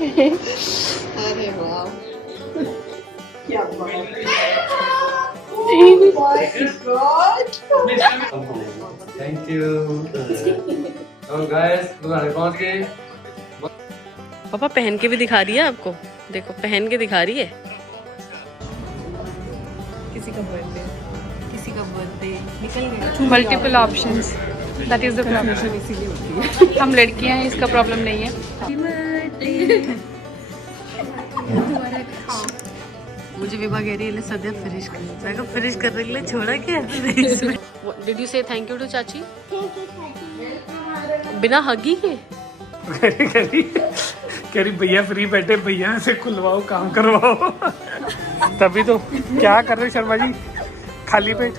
अरे वाह क्या बात है। Thank you. तो गाइस लुधियाने पहुंच गए। पापा पहन के भी दिखा रही है आपको, देखो पहन के दिखा रही है। किसी का बर्थडे, किसी का बर्थडे निकल गया। Multiple options, that is the problem. इसीलिए होती है। हम लड़कियां हैं, इसका प्रॉब्लम नहीं है। मुझे विभा कह रही है सद्या फिनिश कर, मैं कहा फिनिश करने के लिए छोड़ा क्या इसमें। डिड यू से थैंक यू टू चाची? बिना हगी के कह रही भैया फ्री बैठे, भैया से खुलवाओ, काम करवाओ। तभी तो क्या कर रहे शर्मा जी, खाली पेट।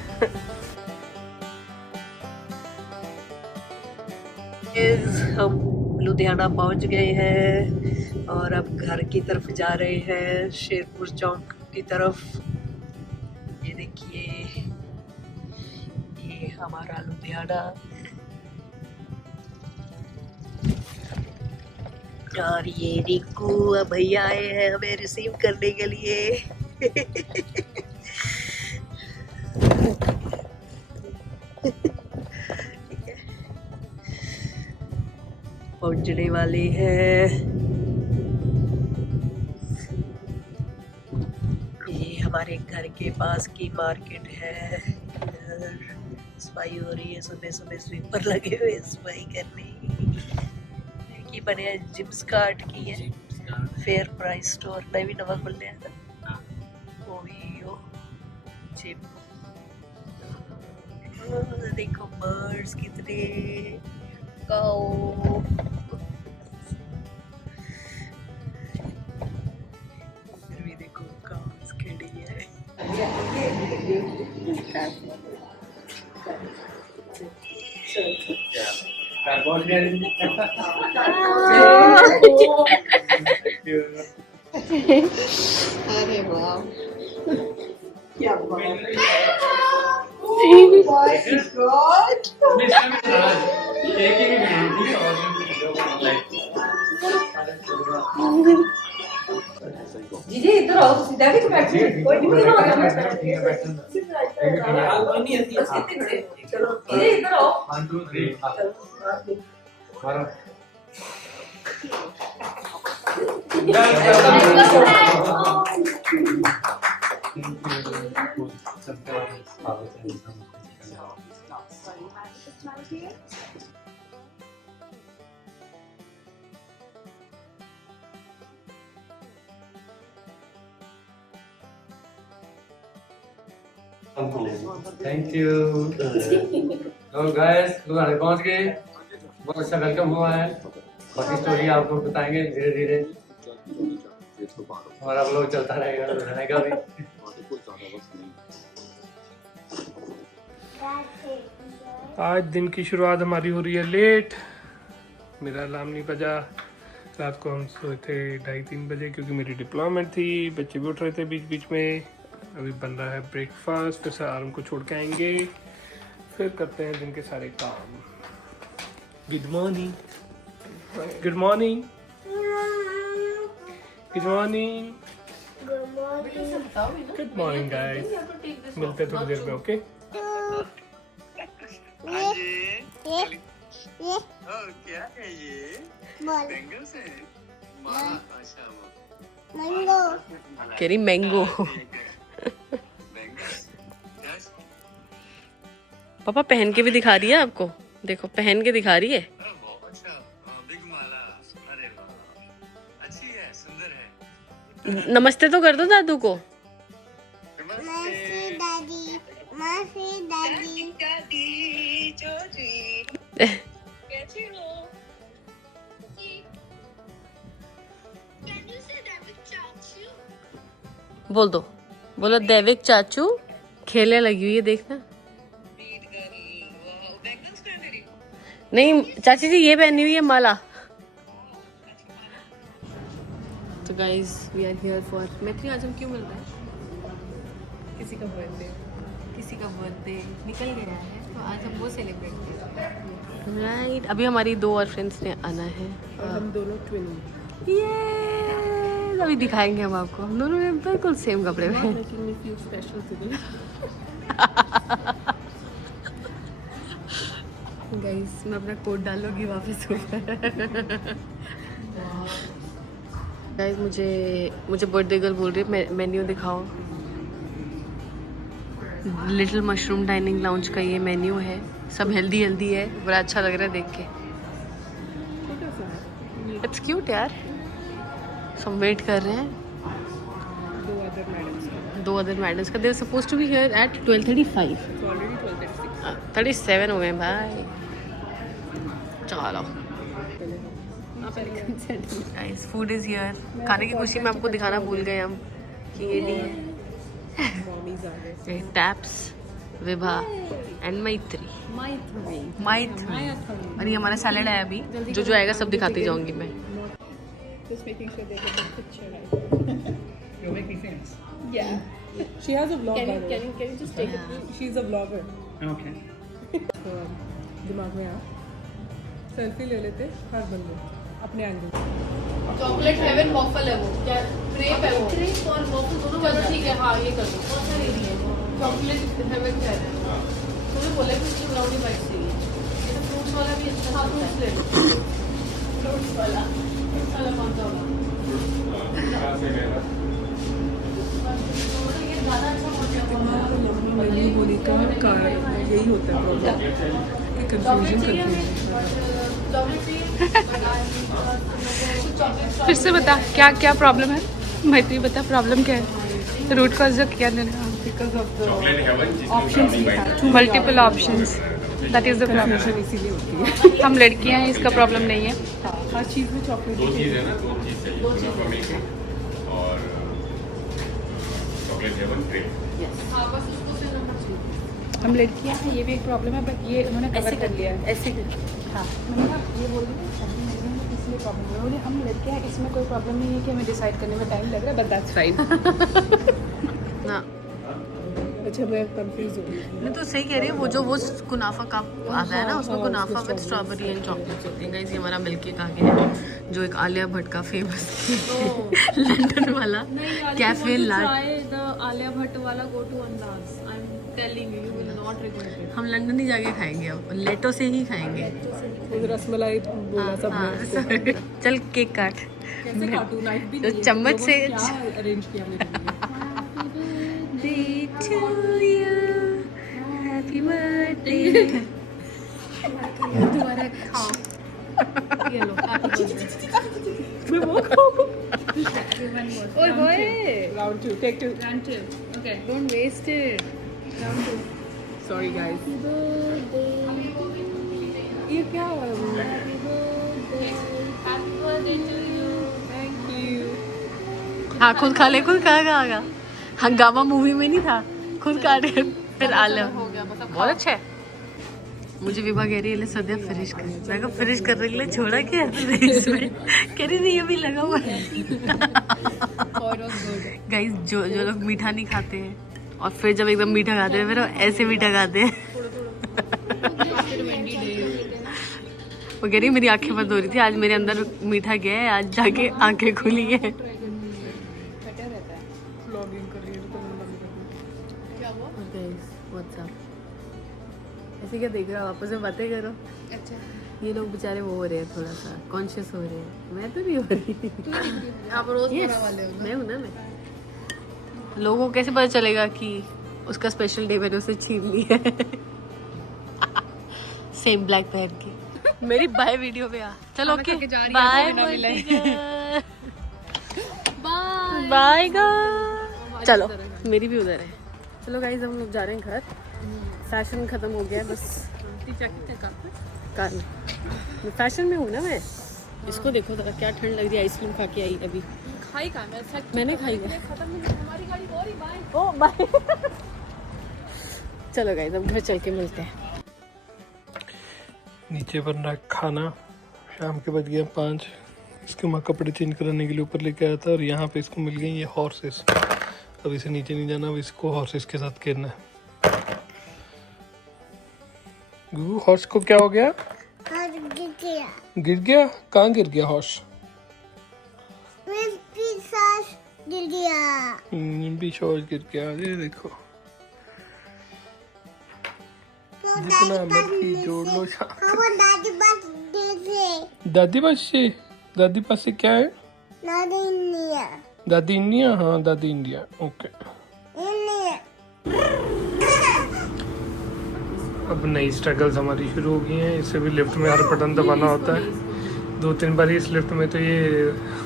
हम लुधियाना पहुंच गए हैं और अब घर की तरफ जा रहे हैं, शेरपुर चौक की तरफ। ये देखिए, ये हमारा लुधियाना। और ये रिंकू भैया आए हैं हमें रिसीव करने के लिए। पहुंचने वाले हैं। ये हमारे घर के पास की मार्केट है। सफाई हो रही है, सुबह सुबह स्वीपर लगे हुए सफाई करने की। बढ़िया जिम्स कार्ट की है, फेयर प्राइस स्टोर नवी नवा खुले हैं। ओयो जिम, देखो बर्ड्स कितने, काऊ। फिर भी देखो काउस खड़ी है। अरे वाह क्या बात है। जीजी इधर आओ, तो सीधा भी तो बैठ जाओ, कोई नहीं ना होगा। चलो जीजी इधर आओ। 1 2 3 मारो। Thank you. तो गाइस लुधियाने पहुंच गए, बहुत अच्छा वेलकम हुआ है। बाकी स्टोरी आपको बताएंगे धीरे धीरे, हमारा ब्लॉग चलता रहेगा लुधियाने का भी। आज दिन की शुरुआत हमारी हो रही है लेट। मेरा अलार्म नहीं बजा। रात को हम सोए थे 2:30-3 बजे, क्योंकि मेरी डिप्लॉयमेंट थी। बच्चे भी उठ रहे थे बीच बीच में। अभी बन रहा है ब्रेकफास्ट, फिर आराम को छोड़ के आएंगे, फिर करते हैं दिन के सारे काम। Good morning, good morning, good morning, good morning guys. मिलते हैं थोड़ी देर में, ओके? क्या है ये? बैंगल से मैंगो कह रही, मैंगो। पापा पहन के भी दिखा रही है आपको, देखो पहन के दिखा रही है। बिग माला। अरे वाह, अच्छी है, सुंदर है। नमस्ते तो कर दो दादू को। नमस्ते दादी, माफी दादी। दादी जोजी कैसी हो? बोल दो, बोलो दैविक चाचू। खेलने लगी हुई है, देखना। नहीं चाची जी, ये पहनी हुई है माला। तो guys we are here for, Maitri आज हम क्यों मिल रहे हैं? किसी का बर्थडे, किसी का बर्थडे निकल गया है, तो आज हम वो सेलिब्रेट करेंगे। राइट, अभी हमारी 2 और फ्रेंड्स ने आना है। हम दोनों ट्विन। ये अभी दिखाएंगे हम आपको, हम दोनों ने बिल्कुल सेम कपड़े में। गाइस मैं अपना कोट डालूंगी वापस ऊपर। गाइस मुझे बर्थडे गर्ल बोल रही है मेन्यू दिखाओ। लिटिल मशरूम डाइनिंग लाउंज का ये मेन्यू है, सब हेल्दी है, बड़ा अच्छा लग रहा है देख के। इट्स क्यूट यार। सब वेट कर रहे हैं दो अदर मैडम्स का। There suppose to be here at 12:35। 37 हो गए भाई। चलो गाइस फूड इज हियर। खाने की खुशी में आपको दिखाना भूल गए हम कि ये नहीं है। टैप्स, विभा एंड मैत्री। और ये हमारा सैलेड है अभी, जो आएगा सब दिखाती जाऊंगी मैं। Just making sure they get the picture right. You'll make me famous. Yeah. She has a vlog. Can you just take it? She's a vlogger. Okay. दिमाग में आ सेल्फी ले लेते हर बंदे अपने एंगल। चॉकलेट हेवन वॉफल है वो, क्या crepe है वो? क्रेप और वॉफल दोनों। चलो ठीक है, हाँ ये कर दो। कौन सा ले रही है? चॉकलेट हेवन कह रहे हैं। तुमने बोला कि उसकी ब्राउनी बाइट चाहिए। ये तो फ्रूट्स वाला भी अच्छा। हाँ फ्रूट्स ले लो। फ्रूट्स वाला कौन सा होगा? ये ज़्यादा अच्छा होली का यही होता है प्रॉब्लम। कंफ्यूजन फिर से बता क्या क्या प्रॉब्लम है। मैत्री बता प्रॉब्लम क्या है, रूट कॉज जो क्या लेना। Because of the options, multiple options, that is the problem. इसीलिए होती है। हम लड़कियां हैं, इसका प्रॉब्लम नहीं है। हर चीज़ में चॉकलेट। दो चीज़ है ना, दो चीज़ चाहिए और चॉकलेट हेवन क्रीम। हाँ बस उसको से नंबर चाहिए। हम लड़कियां हैं, ये भी एक प्रॉब्लम है, बट ये उन्होंने कवर कर लिया है। ऐसे हाँ मैंने कहा ये बोल रही है शादी में लगे हैं, इसलिए प्रॉब्लम है। बोले हम लड़कियां हैं, इसमें कोई प्रॉब्लम नहीं है कि हमें डिसाइड करने में टाइम लग रहा है, बट दैट्स फाइन। ना अच्छा मैं कंफ्यूज हो गई। मैं तो सही कह रही हूँ। वो कुनाफा कप आता है ना, उसमें कुनाफा विद स्ट्रॉबेरी एंड चॉकलेट होती है। गाइस ये हमारा मिल्की काके है, जो एक आलिया भट्ट का फेमस लंदन वाला कैफे लाट। आलिया भट्ट वाला गो टू अंदाज। I am telling you, you will not regret it. हम लंदन ही जाके खाएंगे, अब लेटो से ही खाएंगे। वो रसमलाई बोला सबने। चल केक काट। कैसे काटूं? नाइफ भी तो नहीं है। चम्मच से क्या अरेंज किया मेरे लिए? to you, happy birthday। दोबारा खाओ। ये लो हैप्पी बर्थडे। मैं वो खाऊं? ओए होए, Round 2, take 2. round 2, okay, don't waste it। Round 2. Sorry guys. ये क्या? Happy birthday to you. Thank you. हाँ खुद खा ले, खुद खा। हंगामा मूवी में नहीं था, खुद काट के फिर आलम। बहुत अच्छा है। मुझे विभा कह रही है ले सद्या फिनिश कर। मैं कहा फिनिश कर रही है, छोड़ा क्या है इसमें? कह रही नहीं अभी लगा हुआ है। गाइस जो लोग मीठा नहीं खाते हैं और फिर जब एकदम मीठा खाते हैं, फिर ऐसे मीठा खाते हैं। वो कह रही मेरी आंखें बंद हो रही थी, आज मेरे अंदर मीठा गया है, आज जाके आंखें खुली है। Vlogging कर रही है तो मैंने बंद कर दिया। ऐसे क्या देख रहा हो? आपस में बातें करो। अच्छा ये लोग बेचारे वो हो रहे हैं, थोड़ा सा कॉन्शियस हो रहे हैं। मैं तो नहीं हो रही। आप रोज Yes, वाले हो। मैं हूँ ना। मैं लोगों को कैसे पता चलेगा कि उसका स्पेशल डे मैंने उसे छीन ली है। सेम ब्लैक पहन के मेरी बाय वीडियो पे आ। चलो ओके बाय बाय बाय। चलो मेरी भी उधर है। चलो गाइस हम लोग जा रहे हैं घर। फैशन खत्म हो गया बस। कार में फैशन में हूँ ना मैं। इसको देखो जरा क्या ठंड लग रही है। आइसक्रीम खा के आई अभी। खाई का मैंने खाई है। खत्म नहीं, हमारी गाड़ी और ही बाय। ओ बाय। चलो गाइस अब घर चल के मिलते हैं। नीचे बन रहा है खाना। शाम के बज गया 5। इसके माँ कपड़े चेंज कराने के लिए ऊपर लेके आया था और यहाँ पे इसको मिल गई ये हॉर्सेस। अब इसे नीचे नहीं जाना, अब इसको हॉर्सेस के साथ खेलना है। गुगू हॉर्स को क्या हो गया? गिर गया? कहाँ गिर गया हॉर्स? मेरे साथ भी शौच गिर गया। ये देखो जितना मर्जी जोड़ लो। दादी पास से क्या है? दादी इंडिया। हाँ दादी इंडिया। ओके अब नई स्ट्रगल्स हमारी शुरू हो गई हैं। इससे भी लिफ्ट में हर बटन दबाना होता है। 2-3 बार इस लिफ्ट में तो ये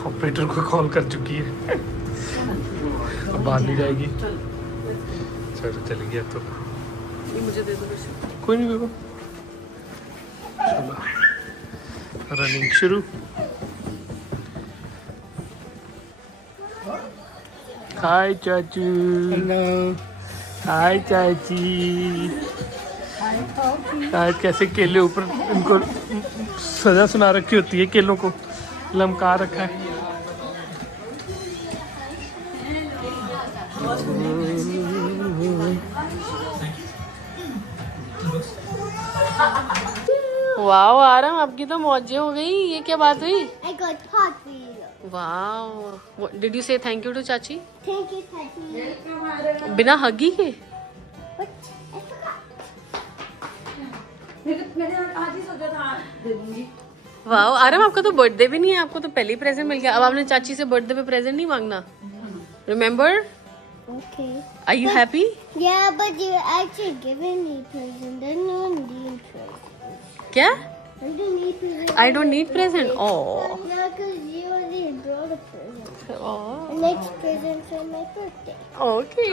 ऑपरेटर को कॉल कर चुकी है। अब बाहर नहीं जाएगी। चलो चली गया तो मुझे दे दो। कोई नहीं देखो। चलो रनिंग शुरू। हाय चाचू। हेलो। हाय चाची। आज कैसे केले ऊपर इनको सजा सुना रखी होती है। केलों को लमका रखा है। वाओ आराम, आपकी तो मौजें हो गई। ये क्या बात हुई? I got hot for you. Wow, did you से थैंक यू टू चाची? Thank you, Tati. बिना हगी के? What? I forgot. वाओ आराम, आपका तो बर्थडे भी नहीं है, आपको तो पहले ही प्रेजेंट मिल गया। अब आपने चाची से बर्थडे पे प्रेजेंट नहीं मांगना। Remember? Okay. Are you happy? Yeah, but you actually giving me present. I don't need present. क्या? I don't need present. I don't need present. Oh No, because you already brought a present. The next present for my birthday. Okay.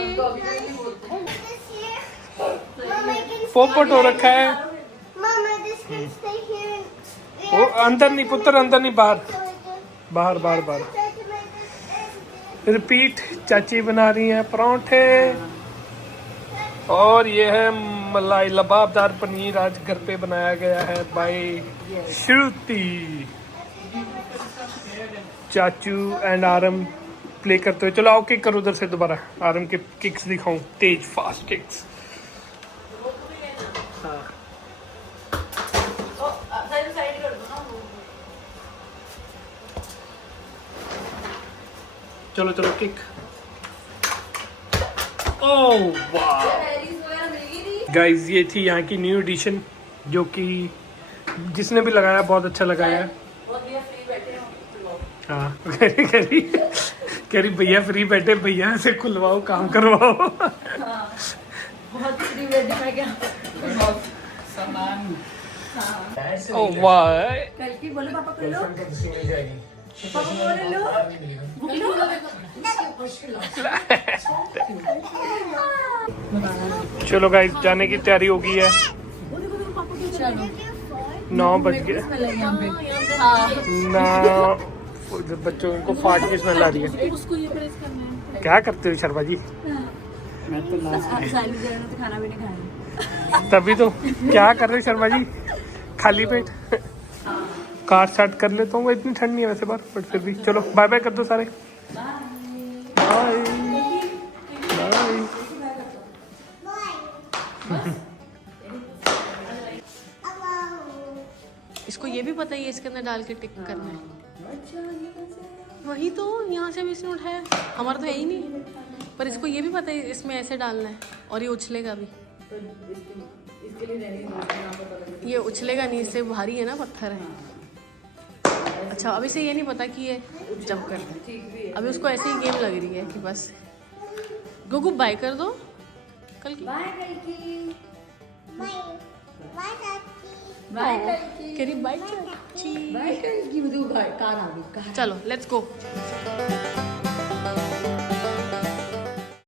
And this year, Mama can पोपट हो रखा है। Mama, this can stay here. And वो अंदर नहीं पुत्र, अंदर नहीं, बाहर बाहर बाहर बाहर। रिपीट। चाची बना रही हैं परांठे और ये है मलाई लबाबदार पनीर। आज घर पे बनाया गया है बाय श्रुति। चाचू एंड आरम प्ले करते हुए। चलो आओ किक करो उधर से दोबारा। आरम के किक्स दिखाऊं, तेज फास्ट किक्स। चलो चलो किक। ओह वाह गाइस, ये थी यहाँ की न्यू एडिशन जो कि जिसने भी लगाया बहुत अच्छा लगाया। हाँ कह रही भैया फ्री बैठे, भैया से खुलवाओ, काम करवाओ। ओह वाह, कल की बोलो पापा को लो। चलो गाइस, जाने की तैयारी हो गई है। 9 बज गए ना। बच्चों को फाट की स्मेल आ रही है। क्या करते हो शर्मा जी? खाना भी नहीं खाया। तभी तो क्या कर रहे हो शर्मा जी? खाली पेट कार स्टार्ट कर लेता हूँ। इतनी ठंड नहीं है वैसे बाहर, बट फिर भी चलो बाय बाय कर दो सारे। Bye bye. इसको ये भी पता ही है इसके अंदर डाल के टिक करना है। वही तो, यहाँ से भी इसने उठाया। हमारा तो है ही नहीं, पर इसको ये भी पता है इसमें ऐसे डालना है और ये उछलेगा भी। ये उछलेगा नहीं, इससे भारी है ना, पत्थर है। अच्छा, अभी से ये नहीं पता कि ये जंप करता है। अभी उसको ऐसे ही गेम लग रही है कि बस गुगु बाय कर दो कल की। Bye, Kiki. Bye. Bye, Kaki. कह रही बाय चाची। बाय कल की कार आ गई। चलो लेट्स गो।